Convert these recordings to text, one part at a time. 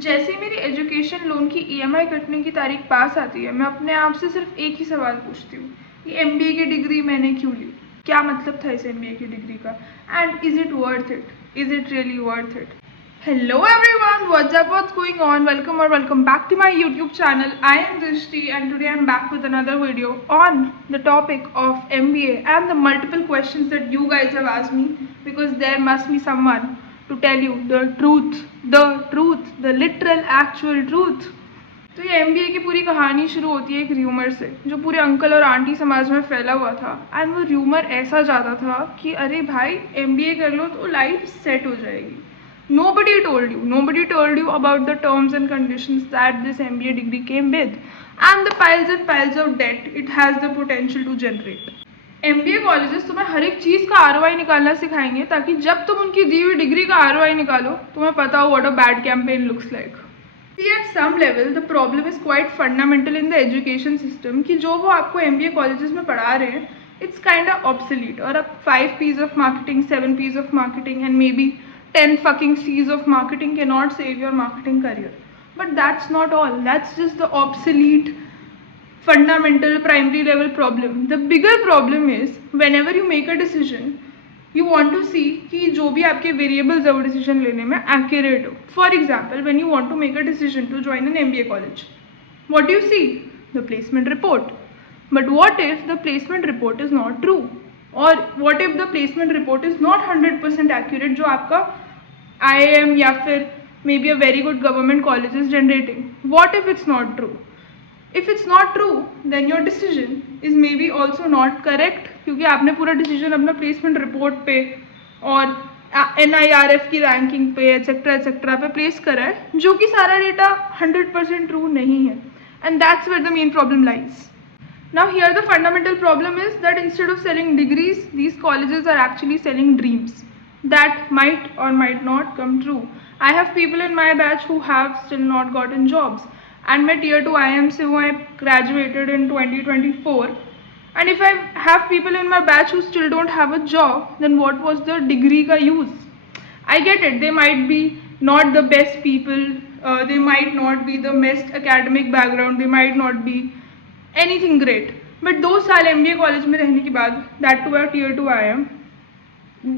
जैसे ही मेरी education loan की ईएमआई कटने की तारीख पास आती है, मैं अपने आप से सिर्फ एक ही सवाल पूछती हूँ कि एमबीए की डिग्री मैंने क्यों ली, क्या मतलब था इस एमबीए की डिग्री का, and is it worth it, is it really worth it. Hello everyone, what's up, what's going on? Welcome or welcome back to my YouTube channel. I am Drishti and today I am back with another video on the topic of MBA and the multiple questions that you guys have asked me, because there must be someone to tell you the truth, the literal actual truth. तो ये एमबीए की पूरी कहानी शुरू होती है एक र्यूमर से जो पूरे अंकल और आंटी समाज में फैला हुआ था. एंड वो र्यूमर ऐसा ज़्यादा था कि अरे भाई एमबीए कर लो तो लाइफ सेट हो जाएगी. Nobody told you about the terms and conditions that this MBA degree came with, and the piles and piles of debt it has the potential to generate. MBA colleges तुम्हें हर एक चीज़ का ROI निकालना सिखाएंगे ताकि जब तुम उनकी दी हुई डिग्री का ROI निकालो तुम्हें पता हो what a bad campaign looks like. See, at some level the problem is quite fundamental in the education system कि जो वो आपको MBA colleges में पढ़ा रहे हैं it's kind of obsolete. और अब 5 P's of marketing, 7 P's of marketing and maybe 10 fucking C's of marketing cannot save your marketing career. But that's not all. That's just the obsolete, fundamental, primary level problem. The bigger problem is whenever you make a decision, you want to see कि जो भी आपके variables है वो decision लेने में accurate हो. For example, when you want to make a decision to join an MBA college, what do you see? The placement report. But what if the placement report is not true? और what if the placement report is not 100% accurate जो आपका IIM या फिर maybe a very good government college is generating? What if it's not true? If it's not true, then your decision is maybe also not correct क्योंकि आपने पूरा decision अपना placement report पे और NIRF की ranking पे etc पे place करा है जो कि सारा data 100% true नहीं है. And that's where the main problem lies. Now here the fundamental problem is that instead of selling degrees, these colleges are actually selling dreams that might or might not come true. I have people in my batch who have still not gotten jobs, and my tier 2 IIM से I graduated in 2024, and if I have people in my batch who still don't have a job, then what was the degree का use? I get it, they might be not the best people, they might not be the best academic background, they might not be anything great, but 2 साल MBA college में रहने के बाद that to a tier 2 IIM,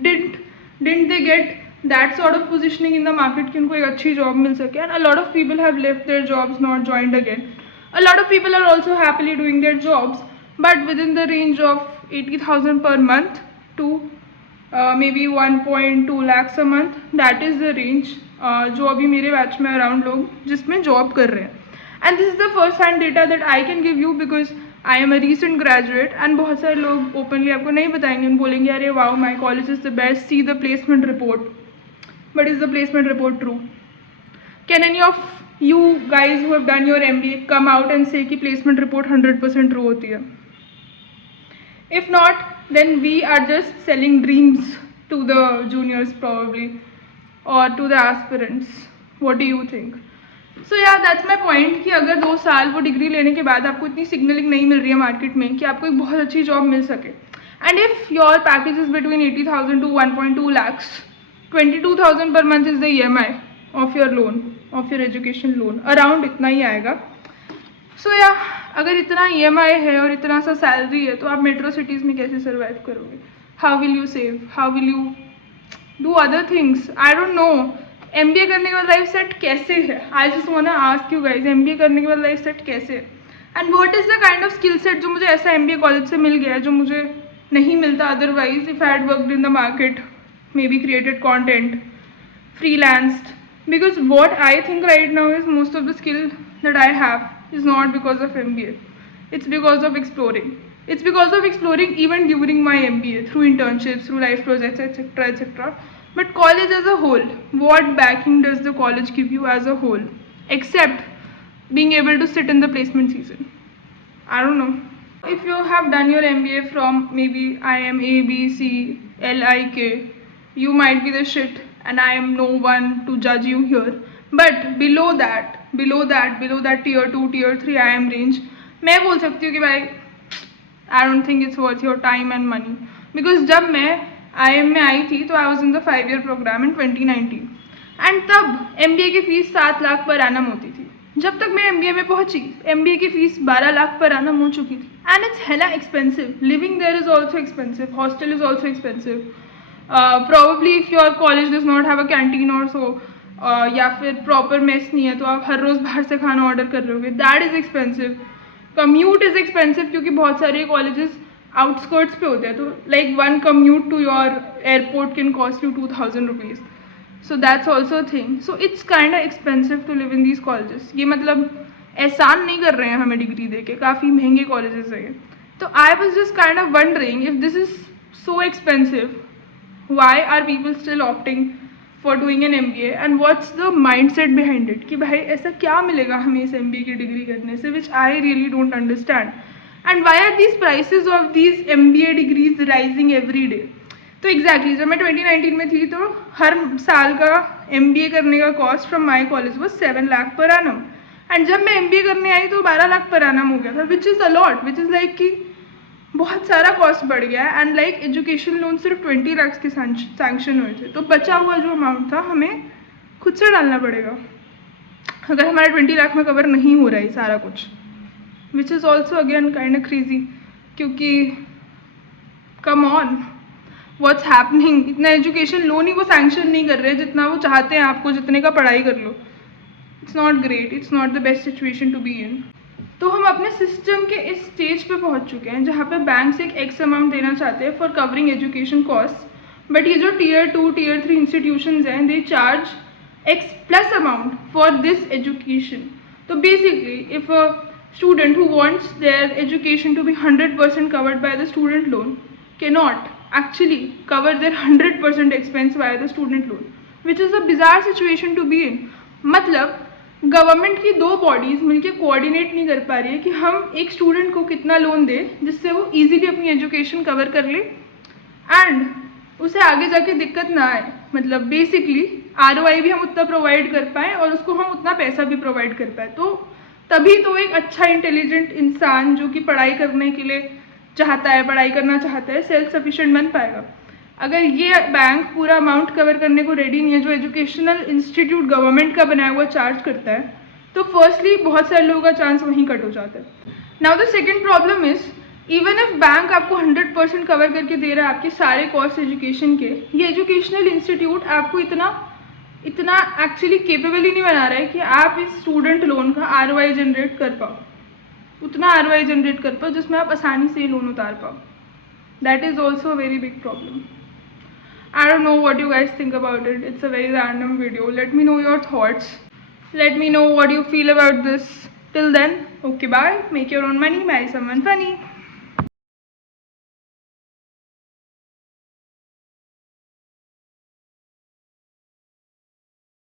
didn't they get that sort of positioning in the market कि उनको एक अच्छी job मिल सके? And a lot of people have left their jobs, not joined again. A lot of people are also happily doing their jobs, but within the range of 80,000 per month to maybe 1.2 lakhs a month. That is the range जो अभी मेरे बैच में अराउंड लोग जिसमें जॉब कर रहे हैं. And this is the first hand data that I can give you because I am a recent graduate, and बहुत सारे लोग openly आपको नहीं बताएंगे, बोलेंगे अरे wow, my college is the best, see the placement report. But is the placement report true? Can any of you guys who have done your MBA come out and say कि placement report 100% true होती है? If not, then we are just selling dreams to the juniors probably, or to the aspirants. What do you think? So yeah, that's my point कि अगर 2 साल वो डिग्री लेने के बाद आपको इतनी सिग्नलिंग नहीं मिल रही है मार्केट में कि आपको एक बहुत अच्छी जॉब मिल सके, and if your package is between 80,000 to 1.2 lakhs, 22,000 per month is the EMI of your loan, of your education loan, around इतना ही आएगा. सो या अगर इतना EMI है और इतना सा सैलरी है तो आप मेट्रो सिटीज़ में कैसे सर्वाइव करोगे? How will you save? How will you do other things? I don't know. MBA करने के बाद लाइफ सेट कैसे है? I just want to ask you guys, MBA करने के बाद लाइफ सेट कैसे है? And what is the kind of skill set जो मुझे ऐसा MBA कॉलेज से मिल गया है जो मुझे नहीं मिलता otherwise if I had worked in the market, maybe created content, freelanced. Because what I think right now is most of the skill that I have is not because of MBA. It's because of exploring. It's because of exploring even during my MBA, through internships, through life projects, etc. But college as a whole, what backing does the college give you as a whole, except being able to sit in the placement season? I don't know. If you have done your MBA from maybe IIM A, B, C, L, I, K, you might be the shit, and I am no one to judge you here. But below that tier 2, tier 3 IIM range, मैं बोल सकती हूँ कि भाई I don't think it's worth your time and money. Because जब मैं IIM में आई थी तो I was in the 5-year program in 2019, एंड तब MBA की फीस 7 लाख पर एनम होती थी। जब तक मैं MBA में पहुंची, MBA की फीस 12 लाख पर एनम हो चुकी थी। And it's hella expensive, living there is also expensive, hostel is also expensive, probably if your college does not have a canteen और सो, या फिर प्रॉपर मेस नहीं है तो आप हर रोज़ बाहर से खाना ऑर्डर कर रहे होगे, that is expensive. Commute is expensive क्योंकि बहुत सारे कॉलेजेस आउटस्कर्ट्स पे होते हैं, तो like one commute to your airport can cost you 2000 rupees, so that's also a thing. So it's kind expensive to live in these colleges. ये मतलब एहसान नहीं कर रहे हैं हमें डिग्री दे के, काफ़ी महंगे कॉलेजेस हैं ये। तो I was just kind of wondering if this is so expensive, why are people still opting for doing an MBA and what's the mindset behind it कि भाई ऐसा क्या मिलेगा हमें इस MBA की डिग्री करने से, which I really don't understand, and why are these prices of these MBA degrees rising every day। तो exactly जब मैं 2019 में थी तो हर साल का MBA करने का कॉस्ट फ्रॉम माई कॉलेज वो 7 लाख पर एनम, एंड जब मैं MBA करने आई तो 12 लाख पर एनम हो गया था, which is a lot, which is like कि बहुत सारा कॉस्ट बढ़ गया है। एंड लाइक एजुकेशन लोन सिर्फ 20 लाख के सैंक्शन हुए थे, तो बचा हुआ जो अमाउंट था हमें खुद से डालना पड़ेगा अगर हमारा 20 लाख में कवर नहीं हो रहा है सारा कुछ, which is also again kind of crazy, क्योंकि कम ऑन व्हाट्स हैपनिंग, इतना एजुकेशन लोन ही वो सैंक्शन नहीं कर रहे जितना वो चाहते हैं आपको जितने का पढ़ाई कर लो। It's not great, it's not the best situation to be in. तो हम अपने सिस्टम के इस स्टेज पे पहुंच चुके हैं जहाँ पे बैंक से एक एक्स अमाउंट देना चाहते हैं for covering education cost, but ये जो Tier 2 Tier 3 इंस्टीट्यूशंस हैं they charge X plus amount for this education. तो basically if a student who wants their education to be 100% covered by the student loan cannot actually cover their 100% expense via the student loan, which is a bizarre situation to be in। मतलब गवर्नमेंट की दो बॉडीज़ मिलके कोऑर्डिनेट नहीं कर पा रही है कि हम एक स्टूडेंट को कितना लोन दें जिससे वो इजीली अपनी एजुकेशन कवर कर ले एंड उसे आगे जाके दिक्कत ना आए। मतलब बेसिकली ROI भी हम उतना प्रोवाइड कर पाएँ और उसको हम उतना पैसा भी प्रोवाइड कर पाए, तो तभी तो एक अच्छा इंटेलिजेंट इंसान जो कि पढ़ाई करने के लिए चाहता है, पढ़ाई करना चाहता है, सेल्फ सफिशिएंट बन पाएगा। अगर ये बैंक पूरा अमाउंट कवर करने को रेडी नहीं है जो एजुकेशनल इंस्टीट्यूट गवर्नमेंट का बनाया हुआ चार्ज करता है, तो फर्स्टली बहुत सारे लोगों का चांस वहीं कट हो जाता है। Now the second problem is even if bank आपको 100% कवर करके दे रहा है आपके सारे कॉस्ट एजुकेशन के, ये एजुकेशनल इंस्टीट्यूट आपको इतना एक्चुअली केपेबल ही नहीं बना रहा है कि आप इस स्टूडेंट लोन का ROI जनरेट कर पाओ, उतना ROI जनरेट कर पाओ जिसमें आप आसानी से लोन उतार पाओ। That is also a very big problem. I don't know what you guys think about it. It's a very random video. Let me know your thoughts. Let me know what you feel about this. Till then, okay, bye. Make your own money, marry someone funny.